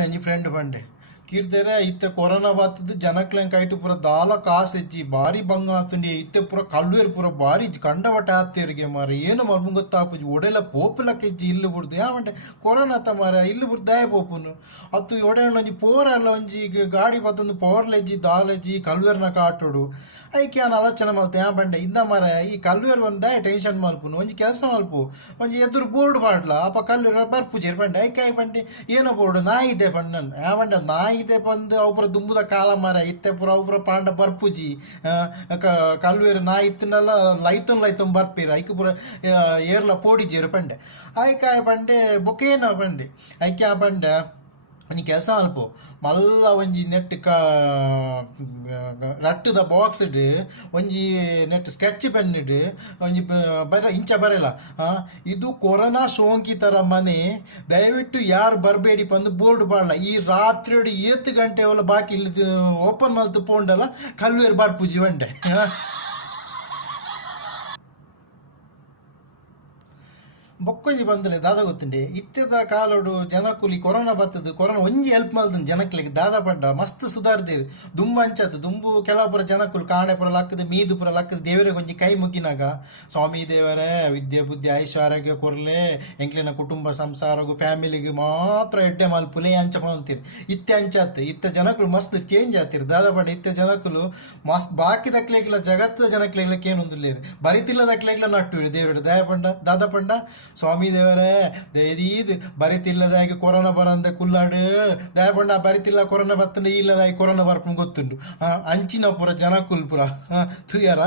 MG friend ಬಂಡೆ ಕೀರ್ತೆರೆ ಇತ್ತೆ corona ಬಾತದ ಜನಕ್ಲೆನ್ kite ಪೂರ ದಾಲ ಕಾಸು ಹೆಚ್ಚಿ ಭಾರಿ ಬಂಗ ಆತುಂಡಿ ಇತ್ತೆ ಪೂರ ಕಲ್ಲುವೇರು ಪೂರ ಭಾರಿ ಕಂಡವಟ ಆತೇರಿಗೆ ಮಾರ ಏನು ಮರ್ಮು ಗೊತ್ತಾಪುಜಿ ಒಡೆಲ ಪೋಪುಲಕ್ಕೆ ಹೆಚ್ಚಿ ಇಲ್ಲು ಬಿಡ್ದು ಯಾವಂಡೆ ಕೊರೋನಾ ತ ಮಾರ ಇಲ್ಲು ಬಿಡ್ದು ದಯ ಪೋಪುನು ಅತ್ತು ಒಡೆ ಒಂಜಿ ಪೋರೆಲ್ಲ ಒಂಜಿ ಗಾಡಿ ಬತ್ತೊಂದು ಪೋರ್ಲೆಜ್ಜಿ ದಾಲೆಜ್ಜಿ ಕಲ್ವೇರ್ನ ಕಾಟೋಡು ಐಕೆ ನಾನು ಆಲೋಚನೆ ಮಾಡ್ತೆ ಯಾ ಬಂಡೆ ಇಂದ ಮರ ಈ ಕಲ್ಲೂರು ಬಂದ ಟೆನ್ಷನ್ ಮಲ್ಪುನು ಒಂಜಿ ಕೆಲಸ ಮಲ್ಪು ಒಂಜಿ ಎದುರು ಬೋರ್ಡ್ ಪಾಡ್ಲ ಅಪ್ಪ ಕಲ್ಲೂರು ಬರ್ಪುಜೇರು ಬಂಡೆ ಐಕೆ ಬಂಡೆ ಏನೋ ಬೋರ್ಡ್ ನಾಯಿದೆ ಬಂಡನ್ ಯಾ ಬಂಡೆ ನಾಯಿದೆ ಬಂದು ಅವ್ರ ದುಂಬುದ ಕಾಲ ಮರ ಇತ್ತೆ ಪುರ ಅವ್ರ ಪಾಂಡ ಬರ್ಪುಜಿ ಕಲ್ಲೂರು ನಾಯಿ ಇತ್ತನಲ್ಲ ಲೈತನ್ ಬರ್ಪೀರ ಐಕೆ ಪುರ ಏರ್ಲ ಪೋಡಿಜೇರು ಬಂಡೆ ಐಕೆ ಬಂಡೆ ಬೊಕೇನ ಬಂಡೆ ಐಕೆ ಬಂಡೆ ಒಂಜಿ ಕೆಲಸ ಮಲ್ಪು ಮಲ್ಲ ಒಂಜಿ ನೆಟ್ ರಟ್ಟದ ಬಾಕ್ಸ್ ಇಡು ಒಂಜಿ ನೆಟ್ ಸ್ಕೆಚ್ ಪೆನ್ ಇಡು ಒಂಜಿ ಇಂಚ ಬರಲ್ಲ ಇದು ಕೊರೋನಾ ಸೋಂಕಿತರ ಮನೆ ದಯವಿಟ್ಟು ಯಾರು ಬರಬೇಡಿ ಬಂದು ಬೋರ್ಡ್ ಪಾಡಲ್ಲ ಈ ರಾತ್ರಿ 7 ಗಂಟೆ ಅವಲ್ಲ ಬಾಕಿ ಇಲ್ಲಿ ಓಪನ್ ಮಲ್ತು ಪೋಂಡಲ್ಲ ಕಲ್ಲೂರು ಬರ್ಪುಜಿ ಬಂಡೆ ಬೊಕ್ಕೊಂಜಿ ಬಂದರೆ ದಾದ ಗೊತ್ತುಂಡೆ ಇತ್ತೆದ ಕಾಲೋಡು ಜನಕ್ಕುಲಿ ಕೊರೋನಾ ಬತ್ತದು ಕೊರೋನಾ ಒಂಜಿ ಹೆಲ್ಪ್ ಮಲ್ತಂದು ಜನಕ್ಲಿಗೆ ದಾದ ಪಂಡ ಮಸ್ತ್ ಸುಧಾರ್ದೇರು ದುಂಬು ಅಂಚತ್ತು ದುಂಬು ಕೆಲವು ಪುರ ಜನಕ್ಕುಲು ಕಾಣೆ ಪುರ ಲಕ್ಕದ ಮೀದು ಪುರ ಲಕ್ಕದ ದೇವರಿಗೆ ಒಂಜಿ ಕೈ ಮುಗ್ಗಿನಾಗ ಸ್ವಾಮಿ ದೇವರೇ ವಿದ್ಯೆ ಬುದ್ಧಿ ಆಯುಷ್ಯ ಆರೋಗ್ಯ ಕೊರ್ಲೆ ಎಂಕ್ಲಿನ ಕುಟುಂಬ ಸಂಸಾರಗೂ ಫ್ಯಾಮಿಲಿಗೆ ಮಾತ್ರ ಎಡ್ಡೆ ಮಲ್ಪುಲೆ ಅಂಚ ಅಂತೀರಿ ಇತ್ತೆ ಅಂಚತ್ತು ಇತ್ತ ಜನಕ್ಕುಲು ಮಸ್ತ್ ಚೇಂಜ್ ಆತಿರು ದಾದ ಪಂಡ ಇತ್ತ ಜನಕ್ಕುಲು ಮಸ್ತ್ ಬಾಕಿ ದಕ್ಲೆಗ್ಲ ಜಗತ್ತದ ಜನಕ್ಲೆಗ್ಲಕ್ಕೆ ಏನೊಂದಿಲ್ಲೇರು ಬರಿತಿಲ್ಲ ದಕ್ಲೆಗ್ಲ ನಟ್ಟು ದೇವರು ದಯ ಪಂಡ ದಾದ ಪಂಡ ಸ್ವಾಮಿ ದೇವರೇ ದಯದೀದು ಬರಿತಿಲ್ಲದಾಗಿ ಕೊರೋನಾ ಬರಂದ ಕುಲ್ಲಾಡು ದಯಪಂಡ ಬರಿತಿಲ್ಲ ಕೊರೋನಾ ಬತ್ತಂಡ ಇಲ್ಲದಾಗಿ ಕೊರೋನಾ ಬರ್ಪು ಗೊತ್ತುಂಡು ಅಂಚಿನ ಪುರ ಜನ ಕುಲ್ಪುರ ತುಯ್ಯಾರ